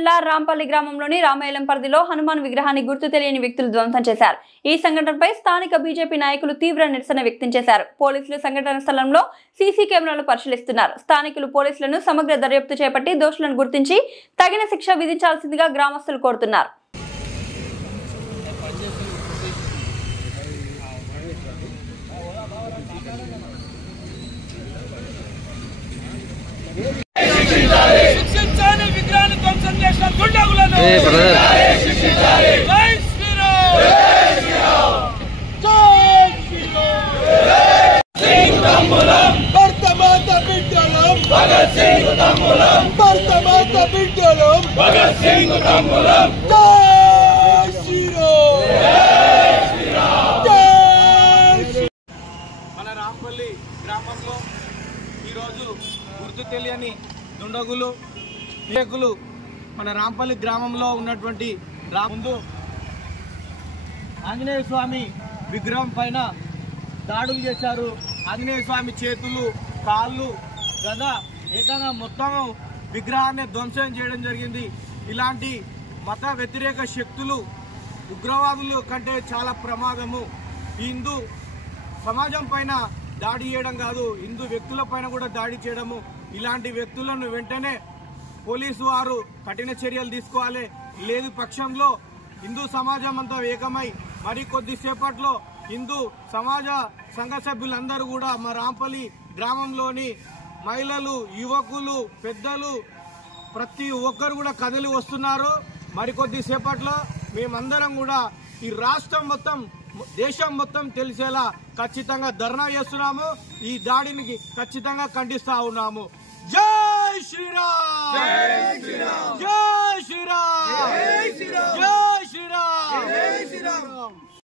జిల్లా రాంపల్లి గ్రామంలోని రామేలం పరిధిలో హనుమాన్ విగ్రహాన్ని గుర్తు తెలియని వ్యక్తులు ధ్వంసం చేశారు. ఈ సంఘటనపై స్థానిక బీజేపీ నాయకులు తీవ్ర నిరసన వ్యక్తం చేశారు. పోలీసులు సంఘటన స్థలంలో సీసీ కెమెరాలు పరిశీలిస్తున్నారు. స్థానికులు పోలీసులను సమగ్ర దర్యాప్తు చేపట్టి దోషులను గుర్తించి తగిన శిక్ష విధించాల్సిందిగా గ్రామస్తులు కోరుతున్నారు. విగ్రహాన్ని ధ్వంసం చేసిన దుండగులను మన రాంపల్లి గ్రామంలో ఈరోజు గుర్తు తెలియని దుండగులు నాయకులు మన రాంపల్లి గ్రామంలో ఉన్నటువంటి ముందు ఆంజనేయ స్వామి విగ్రహం పైన దాడులు చేశారు. ఆంజనేయ స్వామి చేతులు, కాళ్ళు, గద ఏకంగా మొత్తం విగ్రహాన్ని ధ్వంసం చేయడం జరిగింది. ఇలాంటి మత వ్యతిరేక శక్తులు ఉగ్రవాదులు కంటే చాలా ప్రమాదము. ఈ హిందూ సమాజం పైన దాడి చేయడం కాదు, హిందూ వ్యక్తుల పైన కూడా దాడి చేయడము. ఇలాంటి వ్యక్తులను వెంటనే పోలీసు వారు కఠిన చర్యలు తీసుకోవాలి. లేదు పక్షంలో హిందూ సమాజం అంతా ఏకమై మరి కొద్దిసేపట్లో హిందూ సమాజ సంఘ సభ్యులందరూ కూడా మా రాంపల్లి గ్రామంలోని మహిళలు, యువకులు, పెద్దలు ప్రతి ఒక్కరు కూడా కదిలి వస్తున్నారు. మరికొద్దిసేపట్లో మేమందరం కూడా ఈ రాష్ట్రం మొత్తం, దేశం మొత్తం తెలిసేలా ఖచ్చితంగా ధర్నా చేస్తున్నాము. ఈ దాడిని ఖచ్చితంగా ఖండిస్తా ఉన్నాము. జై శ్రీరామ్.